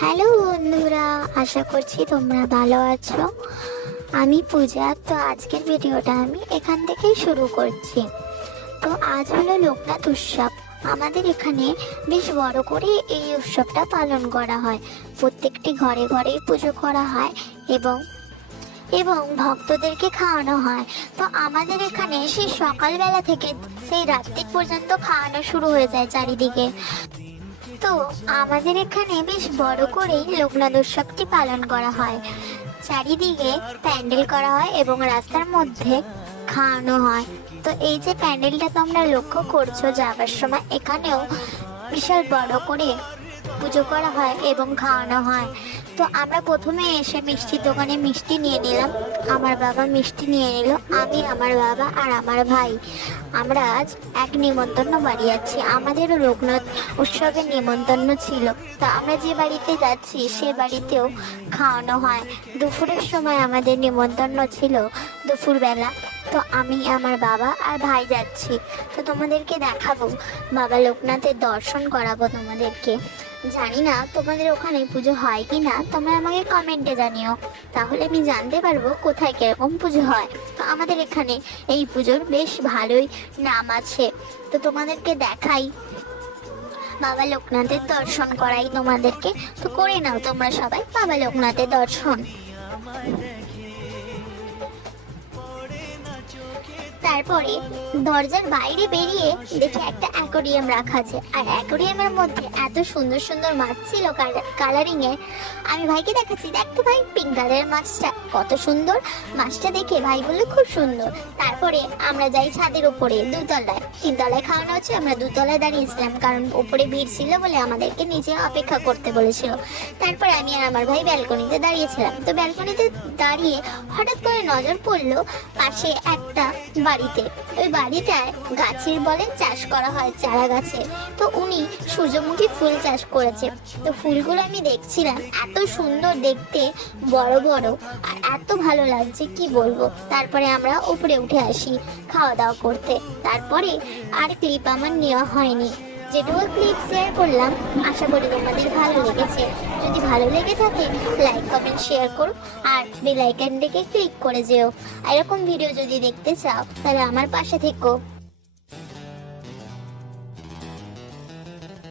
Hello বন্ধুরা, আশা করছি তোমরা ভালো আছো। আমি পূজা। তো আজকের ভিডিওটা আমি এখান থেকেই শুরু করছি। তো আজ হলো লোকনাথ উৎসব। আমাদের এখানে বেশ বড় করে এই উৎসবটা পালন করা হয়। প্রত্যেকটি ঘরে ঘরেই পুজো করা হয় এবং এবং ভক্তদেরকে খাওয়ানো হয়। তো আমাদের এখানে সেই সকালবেলা থেকে সেই রাত্রি পর্যন্ত খাওয়ানো শুরু হয়ে যায় চারিদিকে। তো আমাদের এখানে বেশ বড় করেই লোকনাথ উৎসবটি পালন করা হয়। চারিদিকে প্যান্ডেল করা হয় এবং রাস্তার মধ্যে খাওয়ানো হয়। তো এই যে প্যান্ডেলটা তোমরা লক্ষ্য করছো যাবার সময়, এখানেও বিশাল বড় করে পুজো করা হয় এবং খাওয়ানো হয়। তো আমরা প্রথমে এসে মিষ্টির দোকানে মিষ্টি নিয়ে নিলাম। আমার বাবা মিষ্টি নিয়ে নিল, আমি, আমার বাবা আর আমার ভাই। আমরা আজ এক নিমন্ত্রণ বাড়ি যাচ্ছি। আমাদেরও লোকনাথ উৎসবের নিমন্ত্রণ ছিল। তা আমরা যে বাড়িতে যাচ্ছি সে বাড়িতেও খাওয়ানো হয়। দুপুরের সময় আমাদের নিমন্ত্রণ ছিল, দুপুরবেলা। তো আমি, আমার বাবা আর ভাই যাচ্ছি। তো তোমাদেরকে দেখাবো, বাবা লোকনাথের দর্শন করাবো তোমাদেরকে। জানি না তোমাদের ওখানে পুজো হয় কি না, তোমরা আমাকে কমেন্টে জানিও, তাহলে আমি জানতে পারবো কোথায় কিরকম পুজো হয়। তো আমাদের এখানে এই পুজোর বেশ ভালোই নাম আছে। তো তোমাদেরকে দেখাই, বাবা লোকনাথের দর্শন করাই তোমাদেরকে। তো করে নাও তোমরা সবাই বাবা লোকনাথের দর্শন। তারপরে দরজার বাইরে বেরিয়ে দেখি একটা অ্যাকোরিয়াম রাখা আছে, আর অ্যাকোরিয়ামের মধ্যে এত সুন্দর সুন্দর মাছ ছিল কালারিং এর। আমি ভাইকে দেখাচ্ছি, দেখ তো ভাই, পিঙ্ক কালারের মাছটা কত সুন্দর। মাছটা দেখে ভাই বললো খুব সুন্দর। তারপরে আমরা যাই ছাদের উপরে, দুতলায়। তিনতলায় খাওয়ানো হচ্ছে, আমরা দুতলায় দাঁড়িয়েছিলাম কারণ উপরে ভিড় ছিল বলে আমাদেরকে নিচে অপেক্ষা করতে বলেছিল। তারপরে আমি আর আমার ভাই ব্যালকনিতে দাঁড়িয়েছিলাম। তো ব্যালকনিতে দাঁড়িয়ে হঠাৎ করে নজর পড়লো পাশে একটা বাড়িতে। ওই বাড়িটায় গাছের বলে চাষ করা হয়, চারা গাছে। তো উনি সূর্যমুখী ফুল চাষ করেছে। তো ফুলগুলো আমি দেখছিলাম, এত সুন্দর দেখতে, বড় বড়, আর এত ভালো লাগছে কি বলবো। তারপরে আমরা উপরে উঠে আসি খাওয়া দাওয়া করতে। তারপরে আর ক্লিপ আমার নেওয়া হয়নি। যেটুকু ক্লিপ শেয়ার করলাম, আশা করি তোমাদের ভালো লেগেছে। যদি ভালো লেগে থাকে লাইক, কমেন্ট, শেয়ার করো আর বেল আইকনটিকে ক্লিক করে যেও। এরকম ভিডিও যদি দেখতে চাও তাহলে আমার পাশে থেকো।